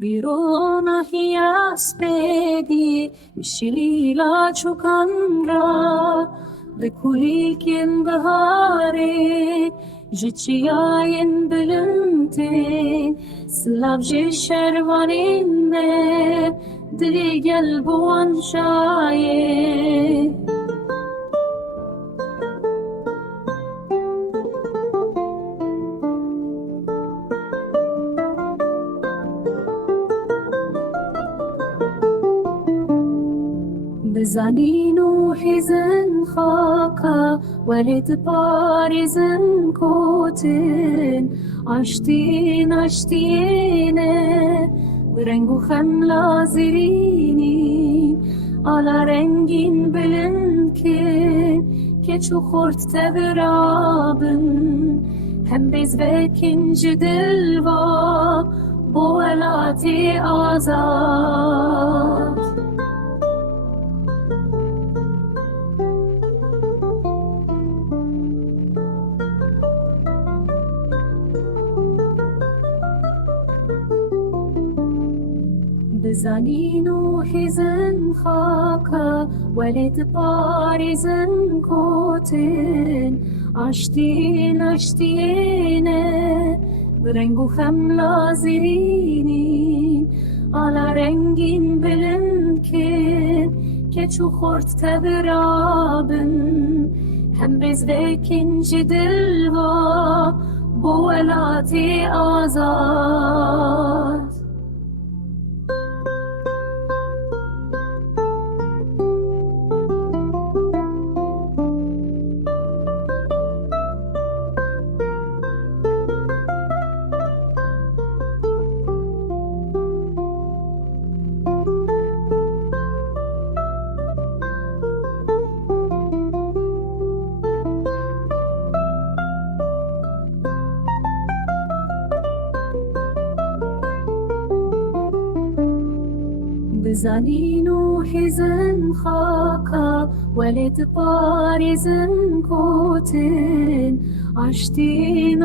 Virona hiaspedi, mishilila chukandra, bekulikin bahare, jichiayin belunte, slavji shervaninde, diligel buanshaye. بزنين حزن خاكا ولد بارزن كوتن عشتين برنگو خملا زريني على رنگين بلنكن كچو خورت تبرابن هم بزبكن جدلوا بولاتي آزاد بزنين وحزن خاكا ولد بارزن كوتن عشتين برنگو خملا زرينين على رنگين بلنكن كچو خورت تبرابن هم بزبكن جدلوا بولاتي آزاد بزنين وحزن خاكا ولد بارزن كوتن عشتين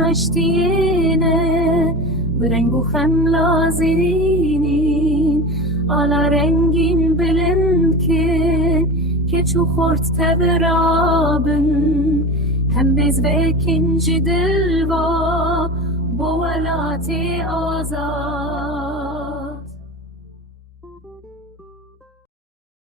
برنگو خملا زرينين على رنگين بلنكن كچو خورت تبرابن هم بزبكن جدلوا بولاتي آزاد